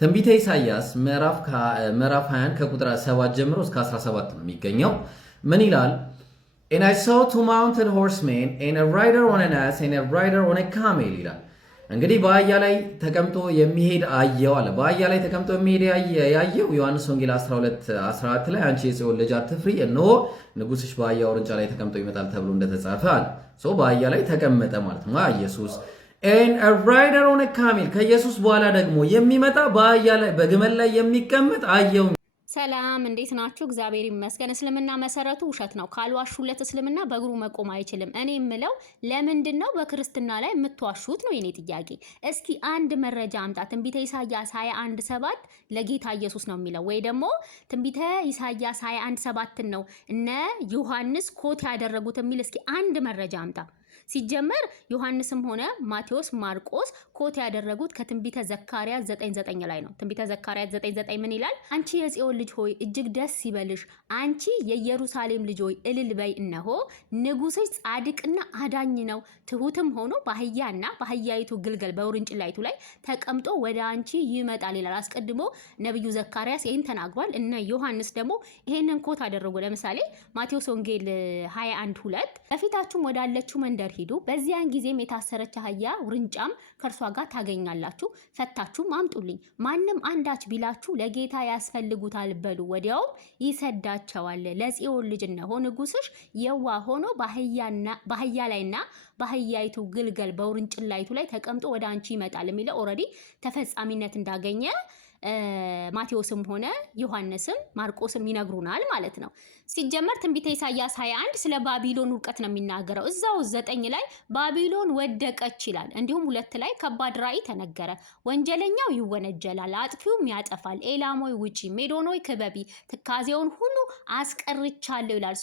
ትንቢተ ኢሳይያስ ምዕራፍ 20 ከቁጥር 7 ጀምሮ እስከ 17 ነው የሚገኘው። ምን ይላል? And I saw two mounted horsemen and a rider on an ass and a rider on a camel ይላል። እንግዲህ በአህያ ላይ ተቀምጦ የሚሄድ አየው አለ። በአህያ ላይ ተቀምጦ የሚሄድ ያየው ዮሐንስ ወንጌል 12:14 ላይ አንቺ የጽዮን ልጅ አትፍሪ፣ እነሆ ንጉሥሽ በአህያ ውርንጫ ላይ ተቀምጦ ይመጣል ተብሎ እንደተጻፈ አለ። በአህያ ላይ ተቀመጠ ማለት ነው ኢየሱስ። and a rider on a camel ከኢየሱስ በኋላ ደግሞ የሚመጣ በአህያ ላይ በግመል ላይ የሚቀመጥ አየው። ሰላም እንዴት ናችሁ? እግዚአብሔር ይመስገን። እስልምና መሰረቱ ውሸት ነው። ካልዋሹለት እስልምና በእግሩ መቆም አይችልም። እኔ የምለው ለምንድን ነው በክርስትና ላይ የምትዋሹት ነው የኔ ጥያቄ። እስኪ አንድ መረጃ አምጣ። ትንቢተ ኢሳይያስ 21:7 ለጌታ ኢየሱስ ነው የሚለው ወይ ደግሞ ትንቢተ ኢሳይያስ 21:7 ነው እነ ዮሐንስ ኮት ያደረጉት የሚል እስኪ አንድ መረጃ አምጣ። ሲጀመር ዮሐንስም ሆነ ማቴዎስ ማርቆስ ኮት ያደረጉት ከትንቢተ ዘካርያስ 9:9 ላይ ነው። ትንቢተ ዘካርያስ 9:9 ምን ይላል? አንቺ የጽዮን ልጅ ሆይ እጅግ ደስ ይበልሽ፣ አንቺ የኢየሩሳሌም ልጅ ሆይ እልል በይ፣ እነሆ ንጉሥሽ ጻድቅና አዳኝ ነው፣ ትሁትም ሆኖ በአህያና በአህያይቱ ግልገል በውርንጭላይቱ ላይ ተቀምጦ ወደ አንቺ ይመጣል ይላል። አስቀድሞ ነብዩ ዘካርያስ ይህን ተናግሯል። እነ ዮሐንስ ደግሞ ይሄንን ኮት አደረጉ። ለምሳሌ ማቴዎስ ወንጌል 21:2 በፊታችሁም ወዳለችው መንደር ሂዱ፣ በዚያን ጊዜም የታሰረች አህያ ውርንጫም ከእርሷ ጋር ታገኛላችሁ፣ ፈታችሁም አምጡልኝ። ማንም አንዳች ቢላችሁ ለጌታ ያስፈልጉታል በሉ፣ ወዲያውም ይሰዳቸዋል። ለጽዮን ልጅ እነሆ ንጉሥሽ የዋህ ሆኖ በአህያ ላይና በአህያይቱ ግልገል በውርንጭላይቱ ላይ ተቀምጦ ወደ አንቺ ይመጣል የሚለው ኦልሬዲ ተፈጻሚነት እንዳገኘ ማቴዎስም ሆነ ዮሐንስም ማርቆስም ይነግሩናል ማለት ነው። ሲጀመር ትንቢተ ኢሳይያስ 21 ስለ ባቢሎን ውድቀት ነው የሚናገረው። እዛው 9 ላይ ባቢሎን ወደቀች ይላል። እንዲሁም 2 ላይ ከባድ ራእይ ተነገረ። ወንጀለኛው ይወነጀላል፣ አጥፊውም ያጠፋል። ኤላሞይ ውጪ፣ ሜዶኖይ ክበቢ፣ ትካዜውን ሁሉ አስቀርቻለሁ ይላል።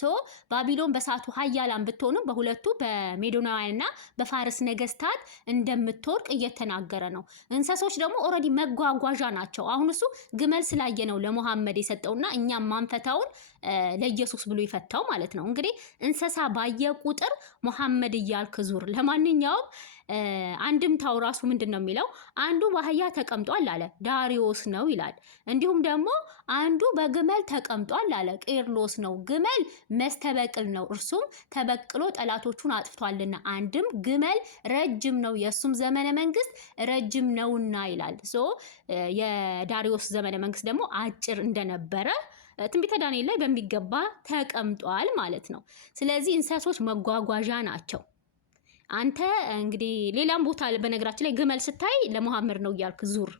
ባቢሎን በሳቱ ኃያላን ብትሆንም በሁለቱ በሜዶናውያንና በፋርስ ነገስታት እንደምትወድቅ እየተናገረ ነው። እንስሶች ደግሞ ኦልሬዲ መጓጓዣ ናቸው። አሁን እሱ ግመል ስላየ ነው ለሙሐመድ የሰጠውና እኛም ማንፈታውን ለኢየሱስ ብሎ ይፈታው ማለት ነው። እንግዲህ እንስሳ ባየ ቁጥር ሙሐመድ እያልክ ዙር። ለማንኛውም አንድምታው ራሱ ምንድነው የሚለው? አንዱ በአህያ ተቀምጧል አለ፣ ዳሪዮስ ነው ይላል። እንዲሁም ደግሞ አንዱ በግመል ተቀምጧል አለ፣ ቄርሎስ ነው። ግመል መስተበቅል ነው፣ እርሱም ተበቅሎ ጠላቶቹን አጥፍቷልና። አንድም ግመል ረጅም ነው፣ የእሱም ዘመነ መንግስት ረጅም ነውና ይላል። የዳሪዮስ ዘመነ መንግስት ደግሞ አጭር እንደነበረ ትንቢተ ዳንኤል ላይ በሚገባ ተቀምጧል ማለት ነው። ስለዚህ እንስሶች መጓጓዣ ናቸው። አንተ እንግዲህ ሌላም ቦታ በነገራችን ላይ ግመል ስታይ ለሙሐመድ ነው እያልክ ዙር።